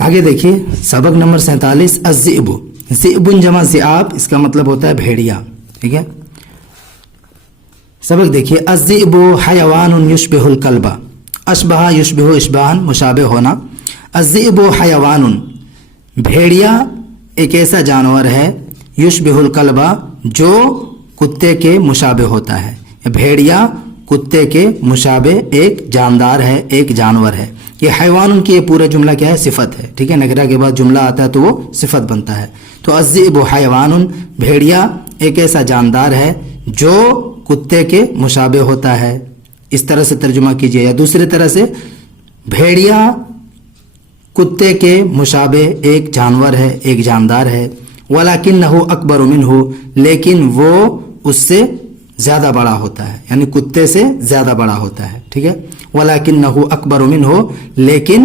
آگے دیکھیے سبق نمبر 47 الذئب. ذئب جمع ذئاب، اس کا مطلب ہوتا ہے بھیڑیا. ٹھیک ہے، سبق دیکھیے. الذئب حیوان یشبہ الکلب. اشبہ یشبہ اشباہن مشابہ ہونا. الذئب حیوان، بھیڑیا ایک ایسا جانور ہے، یشبہ الکلب جو کتے کے مشابہ ہوتا ہے. بھیڑیا کتے کے مشابہ ایک جاندار ہے، ایک جانور ہے. یہ حیوان کی یہ پورا جملہ کیا ہے؟ صفت ہے. ٹھیک ہے، نکرہ کے بعد جملہ آتا ہے تو وہ صفت بنتا ہے. تو الذئب حیوان، بھیڑیا ایک ایسا جاندار ہے جو کتے کے مشابہ ہوتا ہے. اس طرح سے ترجمہ کیجئے، یا دوسری طرح سے بھیڑیا کتے کے مشابہ ایک جانور ہے، ایک جاندار ہے. وَلَكِنَّهُ أَكْبَرُ مِنْهُ، لیکن وہ اس سے زیادہ بڑا ہوتا ہے، یعنی کتے سے زیادہ بڑا ہوتا ہے. ٹھیک ہے، وَلَكِنَّهُ أَكْبَرُ مِنْهُ، لیکن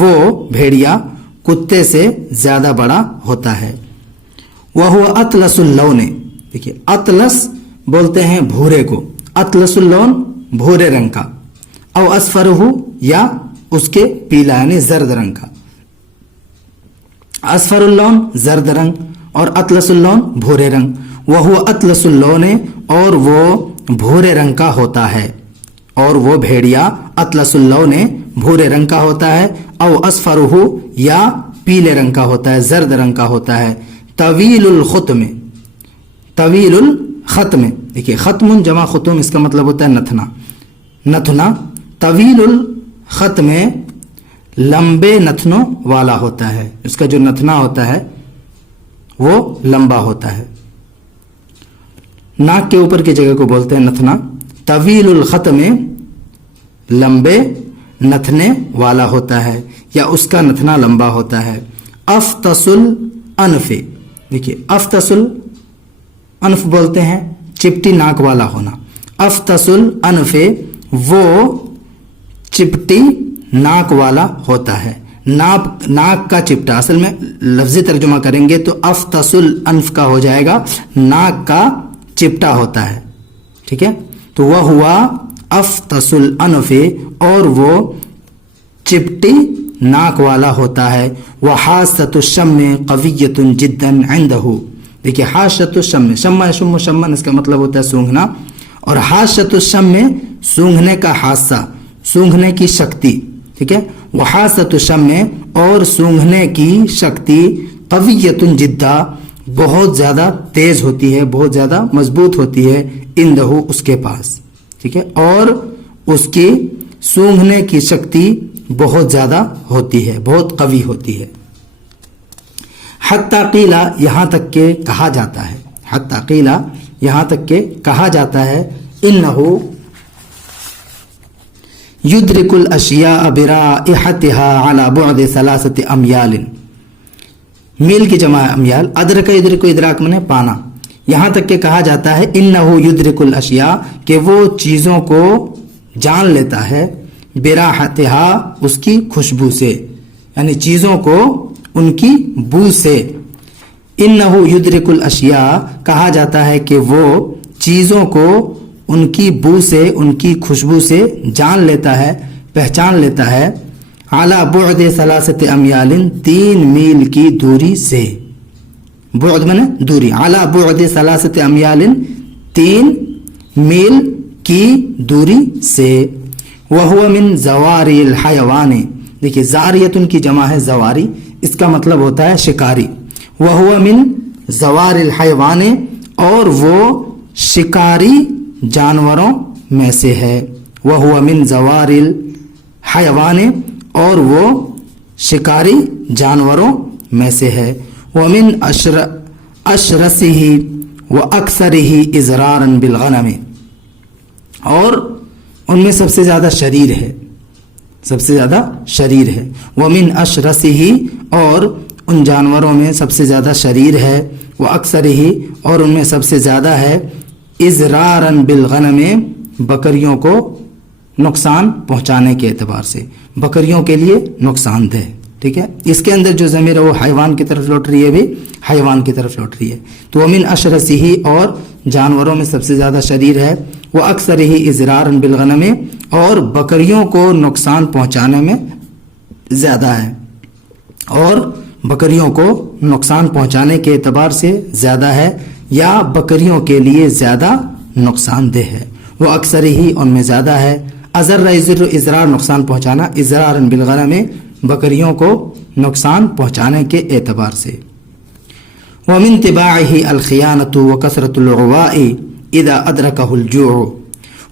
وہ بھیڑیا کتے سے زیادہ بڑا ہوتا ہے. وَهُوَ أَطْلَسُ اللَّوْنِ، دیکھیے اطلس بولتے ہیں بھورے کو. اطلس اللون بھورے رنگ کا، او اصفرہ یا اس کے پیلا یعنی زرد رنگ کا. اصفر اللون زرد رنگ اور اطلس اللون بھورے رنگ. وہو اطلس اللون، اور وہ بھورے رنگ کا ہوتا ہے، اور وہ بھیڑیا اطلس اللون بھورے رنگ کا ہوتا ہے. او اصفرہ یا پیلے رنگ کا ہوتا ہے، زرد رنگ کا ہوتا ہے. طویل الختم، طویل الختم، دیکھیے ختم جمع ختم، اس کا مطلب ہوتا ہے نتنا. نتنا طویل الختم لمبے نتنوں والا ہوتا ہے. اس کا جو نتنا ہوتا ہے وہ لمبا ہوتا ہے. ناک کے اوپر کی جگہ کو بولتے ہیں نتنا. طویل الختم لمبے نتنے والا ہوتا ہے، یا اس کا نتنا لمبا ہوتا ہے. افتص الانف، دیکھیے افتص الانف بولتے ہیں چپٹی ناک والا ہونا. افتص الانف، وہ چپٹی ناک والا ہوتا ہے. ناک کا چپٹا، اصل میں لفظی ترجمہ کریں گے تو افتص الانف کا ہو جائے گا ناک کا چپٹا ہوتا ہے. ٹھیک ہے، تو وہ ہوا افتص الانف، اور وہ چپٹی ناک والا ہوتا ہے. وحاسۃ الشم قویۃ جدا عنده، دیکھیے حاسۃ الشم، شم یشم شمن، اس کا مطلب ہوتا ہے سونگھنا. اور حاسۃ الشم سونگھنے کا حاسہ، سونگھنے کی شکتی. ٹھیک ہے، وحاسۃ الشم، اور سونگھنے کی شکتی قویۃ جدا، بہت زیادہ تیز ہوتی ہے، بہت زیادہ مضبوط ہوتی ہے. عنده، اس کے پاس. ٹھیک ہے، اور اس کی سونگھنے کی شکتی بہت زیادہ ہوتی ہے، بہت قوی ہوتی ہے. حتی قیل، یہاں تک کہ کہا جاتا ہے. حتی قیل، یہاں تک کہ کہا جاتا ہے. انہو یدرک الاشیاء برائحتها علی بعد 3 امیال، میل کی جمع امیال. ادرک یدرک، ادراک منے پانا. یہاں تک کہ کہا جاتا ہے انہو یدرک الاشیاء، کہ وہ چیزوں کو جان لیتا ہے. برائحتها، اس کی خوشبو سے، یعنی چیزوں کو ان کی بو سے. انہو یدرک الاشیاء، کہا جاتا ہے کہ وہ چیزوں کو ان کی بو سے، ان کی خوشبو سے جان لیتا ہے، پہچان لیتا ہے. علی بعد 3 امیال، 3 میل کی دوری سے. بعد میں دوری. علی بعد 3 امیال، 3 میل کی دوری سے. وہو من زواری الحیوان، دیکھیے زاریتن کی جمع ہے زواری، اس کا مطلب ہوتا ہے شکاری. وہو من زوار الحیوان، اور وہ شکاری جانوروں میں سے ہے. وہو من زوار الحیوان، اور وہ شکاری جانوروں میں سے ہے. ومن اشرسہ واکثرہ اضرارا بالغنم، اور ان میں سب سے زیادہ شریر ہے، سب سے زیادہ شریر ہے. ومن اشرسہ، اور ان جانوروں میں سب سے زیادہ شریر ہے. واکثرہ، اور ان میں سب سے زیادہ ہے. اضرارا بالغنم، بکریوں کو نقصان پہنچانے کے اعتبار سے، بکریوں کے لیے نقصان دہ. ٹھیک ہے، اس کے اندر جو ضمیر ہے وہ حیوان کی طرف لوٹ رہی ہے، بھی حیوان کی طرف لوٹ رہی ہے. تو ومن اشرسہ، اور جانوروں میں سب سے زیادہ شریر ہے. وہ اکثر ہی اضرارا بالغنم، اور بکریوں کو نقصان پہنچانے میں زیادہ ہے. اور بکریوں کو نقصان پہنچانے کے اعتبار سے زیادہ ہے یا بکریوں کے لیے زیادہ نقصان دہ ہے؟ وہ اکثر ہی ان میں زیادہ ہے. اضر یضر اضرار نقصان پہنچانا، اضرارا بالغنم بکریوں کو نقصان پہنچانے کے اعتبار سے. ومن طباعه الخیانة وکثرة العواء اذا ادرکه الجوع.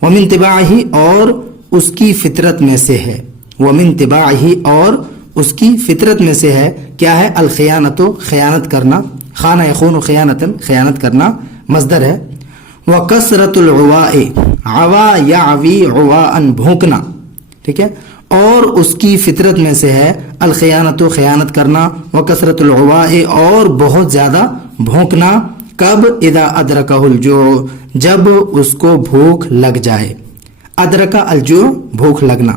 ومن طباعه اور اس کی فطرت میں سے ہے، ومن طباعه اور اس کی فطرت میں سے ہے کیا ہے؟ الخیانت، خیانت کرنا، خانہ یخون خیانتن، خیانت کرنا مصدر ہے. وکثرت العواء، عوا یعوی عواء بھونکنا، ٹھیک ہے، اور اس کی فطرت میں سے ہے الخیانت، خیانت کرنا، وکثرت العواء اور بہت زیادہ بھونکنا. کب؟ اذا ادرکہ الجوع، جب اس کو بھوک لگ جائے. ادرکہ الجوع بھوک لگنا،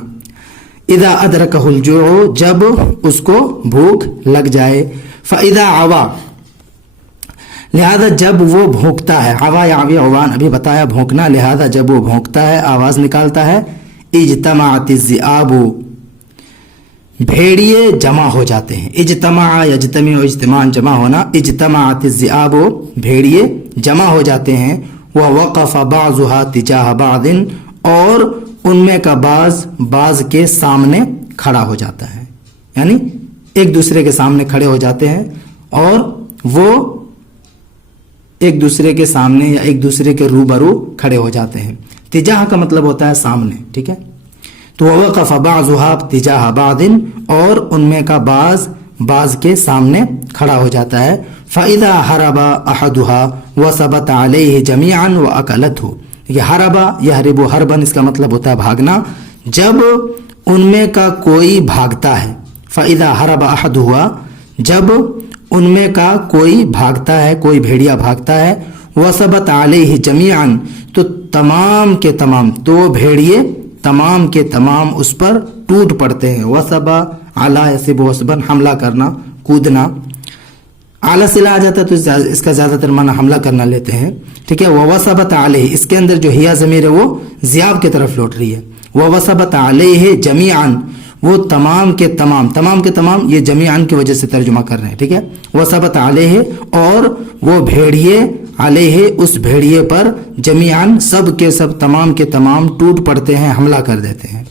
اذا ادرکہ الجوع جب اس کو بھوک لگ جائے. فاذا عوا، لہذا جب وہ بھونکتا ہے، عوا یعوی عوان ابھی بتایا بھونکنا، لہذا جب وہ بھونکتا ہے، آواز نکالتا ہے. اجتمعت الذئاب، بھیڑیے جمع ہو جاتے ہیں. اجتماع یجتمع اجتماع جمع ہونا، اجتمعت الذئاب بھیڑیے جمع ہو جاتے ہیں. ووقف بعضها تجاه بعض، اور ان میں کا بعض کے سامنے کھڑا ہو جاتا ہے، یعنی ایک دوسرے کے سامنے کھڑے ہو جاتے ہیں اور وہ ایک دوسرے کے سامنے یا ایک دوسرے کے روبرو کھڑے ہو جاتے ہیں. تجاہ کا مطلب ہوتا ہے سامنے، ٹھیک ہے. تو وقف بعضها تجاه بعض، اور ان میں کا بعض کے سامنے کھڑا ہو جاتا ہے. فاذا هرب احدها وثبت عليه جميعا واكلته. یہ حربا یحرب حربن اس کا مطلب ہوتا ہے بھاگنا. جب ان میں کا کوئی بھاگتا ہے، فاذا حرب احدها جب ان میں کا کوئی بھاگتا ہے، کوئی بھیڑیا بھاگتا ہے. وثبت علیہ جمیعا، تو تمام کے تمام، تو بھیڑیے تمام کے تمام اس پر ٹوٹ پڑتے ہیں. وثب علی یثب وثبن حملہ کرنا، کودنا. اعلیٰ سے آ جاتا ہے تو اس کا زیادہ تر معنی حملہ کرنا لیتے ہیں، ٹھیک ہے. وَوَثَبَتَ عَلَيْهِ، اس کے اندر جو ہیا ضمیر ہے وہ ضیاب کی طرف لوٹ رہی ہے. وَوَثَبَتَ عَلَيْهِ جَمِيعًا، وہ تمام کے تمام یہ جمیعاً کی وجہ سے ترجمہ کر رہے ہیں، ٹھیک ہے. وَوَثَبَتَ عَلَيْهِ، اور وہ بھیڑیے علیہ اس بھیڑیے پر جمیعاً سب کے سب تمام کے تمام ٹوٹ پڑتے ہیں، حملہ کر دیتے ہیں.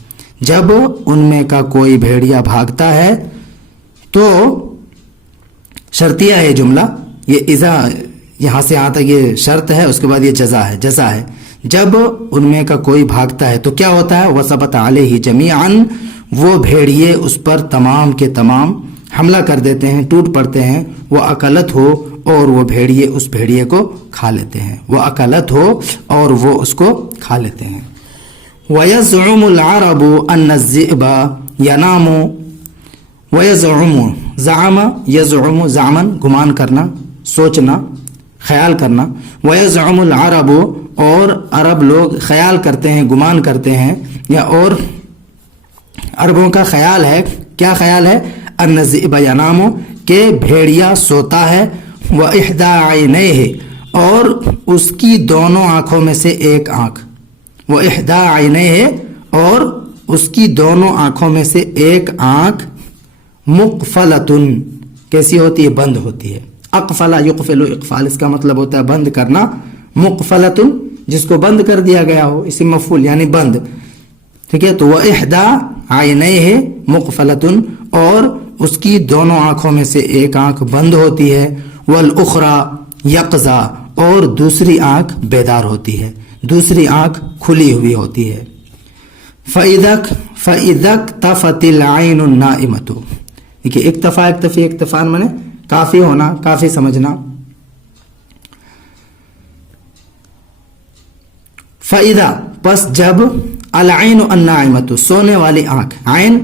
جب ان میں کا کوئی بھیڑیا بھاگتا ہے تو شرطیہ ہے جملہ، یہ اذا یہاں سے یہاں تک یہ شرط ہے، اس کے بعد یہ جزا ہے. جب ان میں کا کوئی بھاگتا ہے تو کیا ہوتا ہے؟ وثبت علیہ جمیعاً، وہ بھیڑیے اس پر تمام کے تمام حملہ کر دیتے ہیں، ٹوٹ پڑتے ہیں. وہ اکلت ہو، اور وہ بھیڑیے اس بھیڑیے کو کھا لیتے ہیں. وہ اکلت ہو اور وہ اس کو کھا لیتے ہیں. وَيَزْعُمُ الْعَرَبُ أَنَّ الذِّئْبَ يَنَامُ. وَيَزْعُمُ، زعم یزعم زعمن گمان کرنا، سوچنا، خیال کرنا. وَيَزْعُمُ الْعَرَبُ، اور عرب لوگ خیال کرتے ہیں، گمان کرتے ہیں، یا اور عربوں کا خیال ہے. کیا خیال ہے؟ أَنَّ الذِّئْبَ يَنَامُ، کہ بھیڑیا سوتا ہے. وَإِحْدَى عَيْنَيْهِ، اور اس کی دونوں آنکھوں میں سے ایک آنکھ. وَإِحْدَى عَيْنَيْهِ، اور اس کی دونوں آنکھوں میں سے ایک آنکھ. مقفلتن، کیسی ہوتی ہے؟ بند ہوتی ہے. اقفلا یقفل اقفال، اس کا مطلب ہوتا ہے بند کرنا. مقفلتن، جس کو بند کر دیا گیا ہو، اسم مفعول یعنی بند، ٹھیک ہے. تو وَإِحْدَى عَيْنَيْهِ مقفلتن، اور اس کی دونوں آنکھوں میں سے ایک آنکھ بند ہوتی ہے. وَالْأُخْرَى يَقْظَى، اور دوسری آنکھ بیدار ہوتی ہے، دوسری آنکھ کھلی ہوئی ہوتی ہے. فَإِذَا اكْتَفَتِ الْعَيْنُ النَّائِمَةُ، دیکھیے اکتفا مانے کافی ہونا، کافی سمجھنا. فَإِذَا، پس جب، العین النائمۃ، سونے والی آنکھ. عین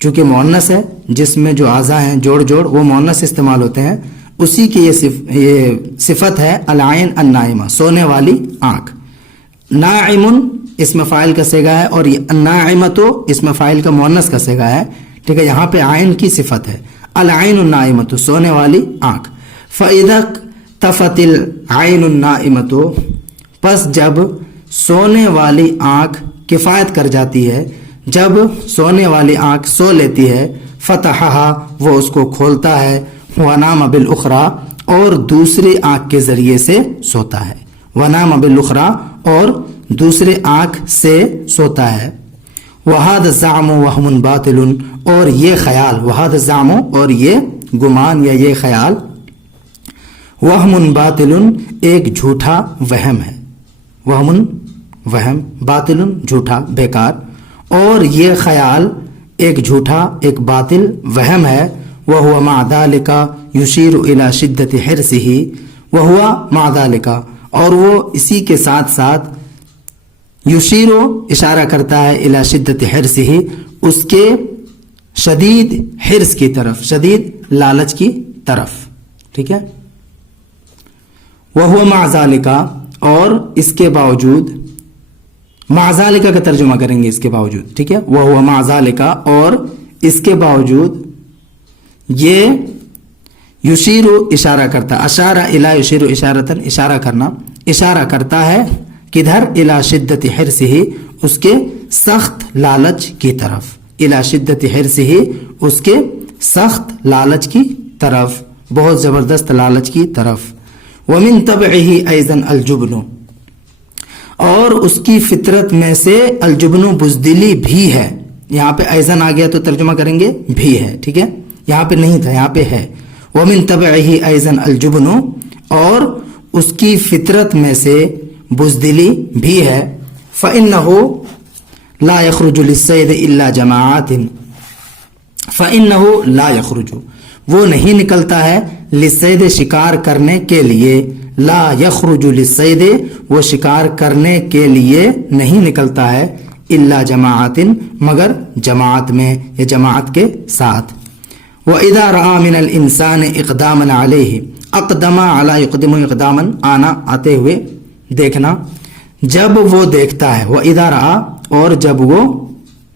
چونکہ مؤنث ہے، جس میں جو اعضاء ہیں جوڑ وہ مؤنث استعمال ہوتے ہیں، اسی کی یہ صفت ہے العین النائمہ، سونے والی آنکھ. نائم اسم فاعل کا صیغہ ہے، اور النائمۃ اسم فاعل کا مؤنث کا صیغہ ہے، ٹھیک ہے. یہاں پہ عین کی صفت ہے. العین النائمۃ، سونے والی آنکھ. فَإِذَا اكْتَفَتِ الْعَيْنُ النَّائِمَةُ، پس جب سونے والی آنکھ کفایت کر جاتی ہے، جب سونے والی آنکھ سو لیتی ہے. فتحہا وہ اس کو کھولتا ہے، ونام بالاخری اور دوسری آنکھ کے ذریعے سے سوتا ہے، ونام بالاخری اور دوسری آنکھ سے سوتا ہے، وہذا الزعم وہم باطل اور یہ خیال، وہذا الزعم اور یہ گمان یا یہ خیال، وہم باطل ایک جھوٹا وہم ہے، وہم وہم، باطل جھوٹا بیکار، اور یہ خیال ایک جھوٹا ایک باطل وہم ہے، وہو مع ذلک یشیر الی شدت حرصہ، وہو مع ذلک اور وہ اسی کے ساتھ ساتھ یشیر اشارہ کرتا ہے الی شدت حرصہ اس کے شدید حرص کی طرف، شدید لالچ کی طرف، ٹھیک ہے، وہو مع ذلک اور اس کے باوجود، مع ذالک کا ترجمہ کریں گے اس کے باوجود، ٹھیک ہے، وہو مع ذالک اور اس کے باوجود یہ یشیر اشارہ کرتا، اشارہ الی یشیر اشارتن اشارہ کرنا، اشارہ کرتا ہے کدھر، الی شدت حرصہ اس کے سخت لالچ کی طرف، الی شدت حرصہ اس کے سخت لالچ کی طرف، بہت زبردست لالچ کی طرف، ومن طبعہ ایضا الجبن اور اس کی فطرت میں سے الجبن بزدلی بھی ہے، یہاں پہ ایضاً آ گیا تو ترجمہ کریں گے بھی ہے، ٹھیک ہے، یہاں پہ نہیں تھا یہاں پہ ہے، ومن طبعہ ایضاً الجبن اور اس کی فطرت میں سے بزدلی بھی ہے، فإنه لا يخرج للصید الا جماعات، فإنه لا يخرج وہ نہیں نکلتا ہے للصید شکار کرنے کے لیے، لا یخرج للصید وہ شکار کرنے کے لیے نہیں نکلتا ہے، الا جماعت مگر جماعت میں یا جماعت کے ساتھ، وَإِذَا رَآ مِنَ الْإِنسَانِ اقداما علیہ، اقدم علی یقدم اقداما آنا آتے ہوئے دیکھنا، جب وہ دیکھتا ہے، وَإِذَا رَآ اور جب وہ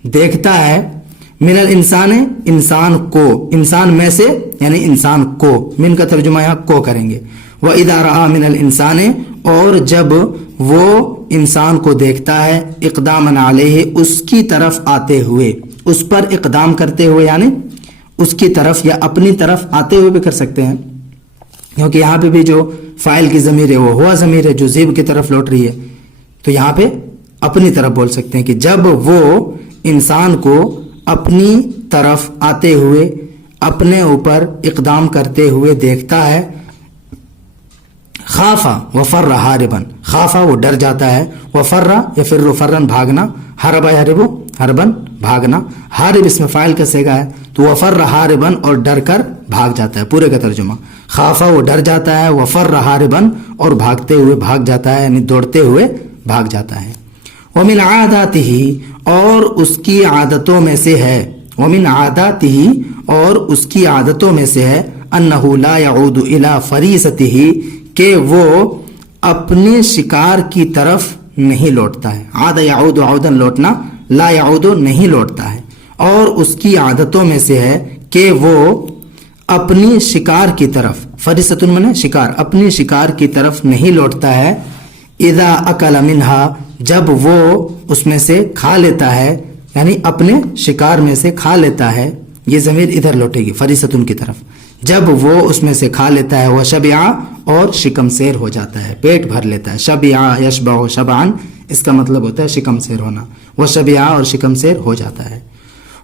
دیکھتا ہے، من الانسان انسان کو، انسان میں سے یعنی انسان کو، من کا ترجمہ یہاں کو کریں گے، وَإِذَا رَآ مِنَ الْإِنسَانِ اور جب وہ انسان کو دیکھتا ہے، اقداما علیہ اس کی طرف آتے ہوئے، اس پر اقدام کرتے ہوئے یعنی اس کی طرف یا اپنی طرف آتے ہوئے بھی کر سکتے ہیں، کیونکہ یہاں پہ بھی جو فاعل کی ضمیر ہے وہ ہوا ضمیر ہے جو زیب کی طرف لوٹ رہی ہے، تو یہاں پہ اپنی طرف بول سکتے ہیں کہ جب وہ انسان کو اپنی طرف آتے ہوئے اپنے اوپر اقدام کرتے ہوئے دیکھتا ہے، خافا وفر حاربن، خافا وہ ڈر جاتا ہے، وفر یفر فرن بھاگنا، حربا یحرب حربن بھاگنا، حارب اس میں فاعل کا صیغہ ہے تو وفر حاربن اور ڈر کر بھاگ جاتا ہے، پورے کا ترجمہ، خافا وہ ڈر جاتا ہے، وفر حاربن اور بھاگتے ہوئے بھاگ جاتا ہے یعنی دوڑتے ہوئے بھاگ جاتا ہے، ومن عاداتہ اور اس کی عادتوں میں سے ہے، ومن عاداتہ اور اس کی عادتوں میں سے ہے، انہ لا یعود الی فریستہ کہ وہ اپنے شکار کی طرف نہیں لوٹتا ہے، عاد یعود عودن لوٹنا، لا یعود نہیں لوٹتا ہے، اور اس کی عادتوں میں سے ہے کہ وہ اپنی شکار کی طرف، فریستن من شکار، اپنی شکار کی طرف نہیں لوٹتا ہے، اذا اکل منہا جب وہ اس میں سے کھا لیتا ہے یعنی اپنے شکار میں سے کھا لیتا ہے، یہ ضمیر ادھر لوٹے گی فریستن کی طرف، جب وہ اس میں سے کھا لیتا ہے، وہ شبع اور شکم سیر ہو جاتا ہے، پیٹ بھر لیتا ہے، شبع یشبع شبعا اس کا مطلب ہوتا ہے شکم سیر ہونا، وہ شبع اور شکم سیر ہو جاتا ہے،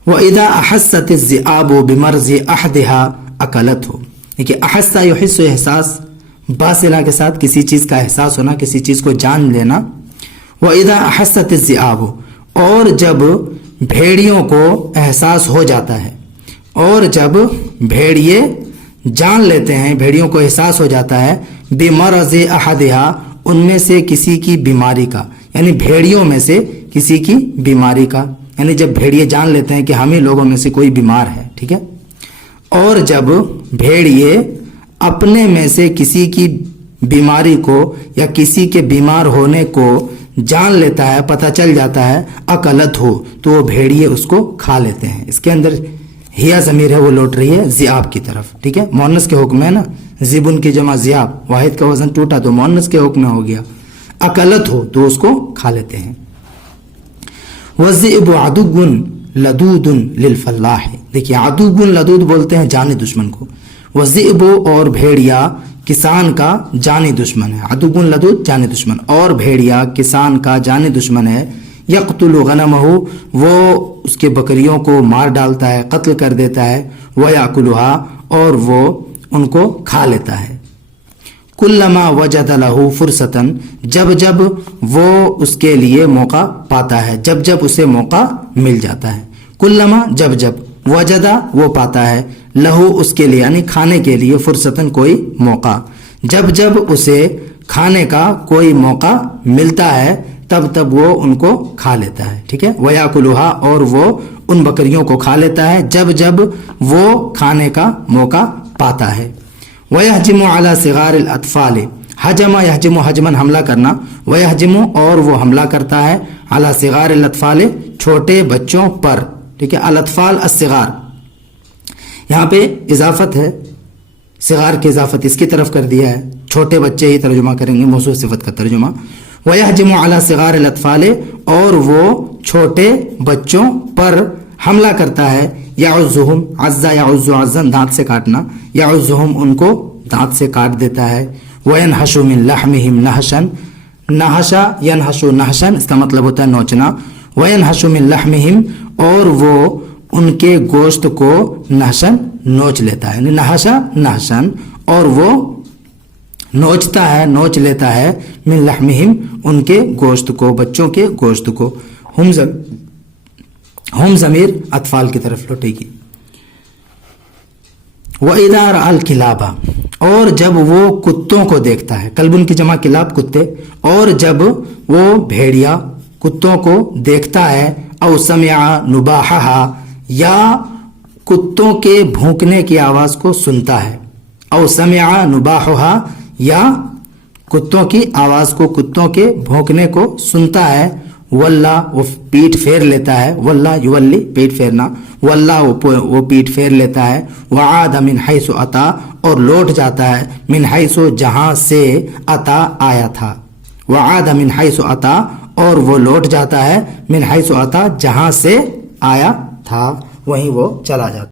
وَإِذَا أَحَسَّتِ الذِّئَابُ بِمَرْضِ أَحَدِهَا أَكَلَتْهُ، دیکھیے احسا یحس احساس باصلہ کے ساتھ کسی چیز کا احساس ہونا، کسی چیز کو جان لینا، وَإِذَا أَحَسَّتِ الذِّئَابُ اور جب بھیڑیوں کو احساس ہو جاتا ہے، اور جب بھیڑیے جان لیتے ہیں، بھیڑیوں کو احساس ہو جاتا ہے، بِمَرْضِ أَحَدِهَا ان میں سے کسی کی بیماری کا، یعنی بھیڑیوں میں سے کسی کی بیماری کا، یعنی جب بھیڑیے جان لیتے ہیں کہ ہم ہی لوگوں میں سے کوئی بیمار ہے، ٹھیک ہے، اور جب بھیڑیے اپنے میں سے کسی کی بیماری کو یا کسی کے بیمار ہونے کو جان لیتا ہے، پتہ چل جاتا ہے، اکلت ہو تو وہ بھیڑیے اس کو کھا لیتے ہیں، اس کے اندر ہیا ضمیر ہے وہ لوٹ رہی ہے ذئاب کی طرف، ٹھیک ہے، مؤنث کے حکم ہے نا، ذبن کی جمع ذئاب، واحد کا وزن ٹوٹا تو مؤنث کے حکم میں ہو گیا، اکلت ہو تو اس کو کھا لیتے ہیں، والذئب عدو لدود للفلاح. دیکھیے عدو لدود بولتے ہیں جانی دشمن کو. وذئب اور بھیڑیا کسان کا جانی دشمن ہے. عدو لدود جانی دشمن, اور بھیڑیا کسان کا جانی دشمن ہے. یقتل غنمہ وہ اس کے بکریوں کو مار ڈالتا ہے, قتل کر دیتا ہے. ویاکلھا اور وہ ان کو کھا لیتا ہے. کلما وجد لہ فرصتن جب جب وہ اس کے لیے موقع پاتا ہے, جب جب اسے موقع مل جاتا ہے. کلما جب جب, وجدہ وہ پاتا ہے, لہو اس کے لیے یعنی کھانے کے لیے, فرصتن کوئی موقع, جب جب اسے کھانے کا کوئی موقع ملتا ہے تب تب وہ ان کو کھا لیتا ہے. ٹھیک ہے. ویاکلھا اور وہ ان بکریوں کو کھا لیتا ہے جب جب وہ کھانے کا موقع پاتا ہے. وَيَهْجِمُ عَلَى صِغَارِ الْأَطْفَالِ حجم یحجم حجمن حملہ کرنا. وَيَهْجِمُ اور وہ حملہ کرتا ہے عَلَى صِغَارِ الْأَطْفَالِ چھوٹے بچوں پر. ٹھیک ہے. الاطفال الصغار یہاں پہ اضافت ہے, صغار کی اضافت اس کی طرف کر دیا ہے, چھوٹے بچے ہی ترجمہ کریں گے موصوف صفت کا ترجمہ. وَيَهْجِمُ عَلَى صِغَارِ الْأَطْفَالِ اور وہ چھوٹے بچوں پر حملہ کرتا ہے. یعزہم عزا یعز عزن دانت سے کاٹنا, یعزہم ان کو دانت سے کاٹ دیتا ہے. وینحش من لحمہم نحشن, نحشا ینحش نحشن اس کا مطلب ہوتا ہے نوچنا. وینحش من لحمہم اور وہ ان کے گوشت کو نحشن نوچ لیتا ہے, نحشا نحشن اور وہ نوچتا ہے نوچ لیتا ہے, من لحمہم ان کے گوشت کو, بچوں کے گوشت کو. ہم ضمیر اطفال کی طرف لوٹے گی. وَإِذَا رَأَى الْكِلَابَ اور جب وہ کتوں کو دیکھتا ہے, کلب کی جمع کلاب کتے, اور جب وہ بھیڑیا کتوں کو دیکھتا ہے. او سمع نباحہا یا کتوں کے بھونکنے کی آواز کو سنتا ہے. او سمع نباحہا یا کتوں کی آواز کو, کتوں کے بھونکنے کو سنتا ہے. واللہ وہ پیٹ پھیر لیتا ہے, واللہ یولی پیٹ پھیرنا, واللہ وہ پیٹ پھیر لیتا ہے. وعاد من حیث اتا اور لوٹ جاتا ہے, من حیث جہاں سے اتا آیا تھا. وعاد من حیث اتا اور وہ لوٹ جاتا ہے, من حیث اتا جہاں سے آیا تھا وہیں وہ چلا جاتا ہے.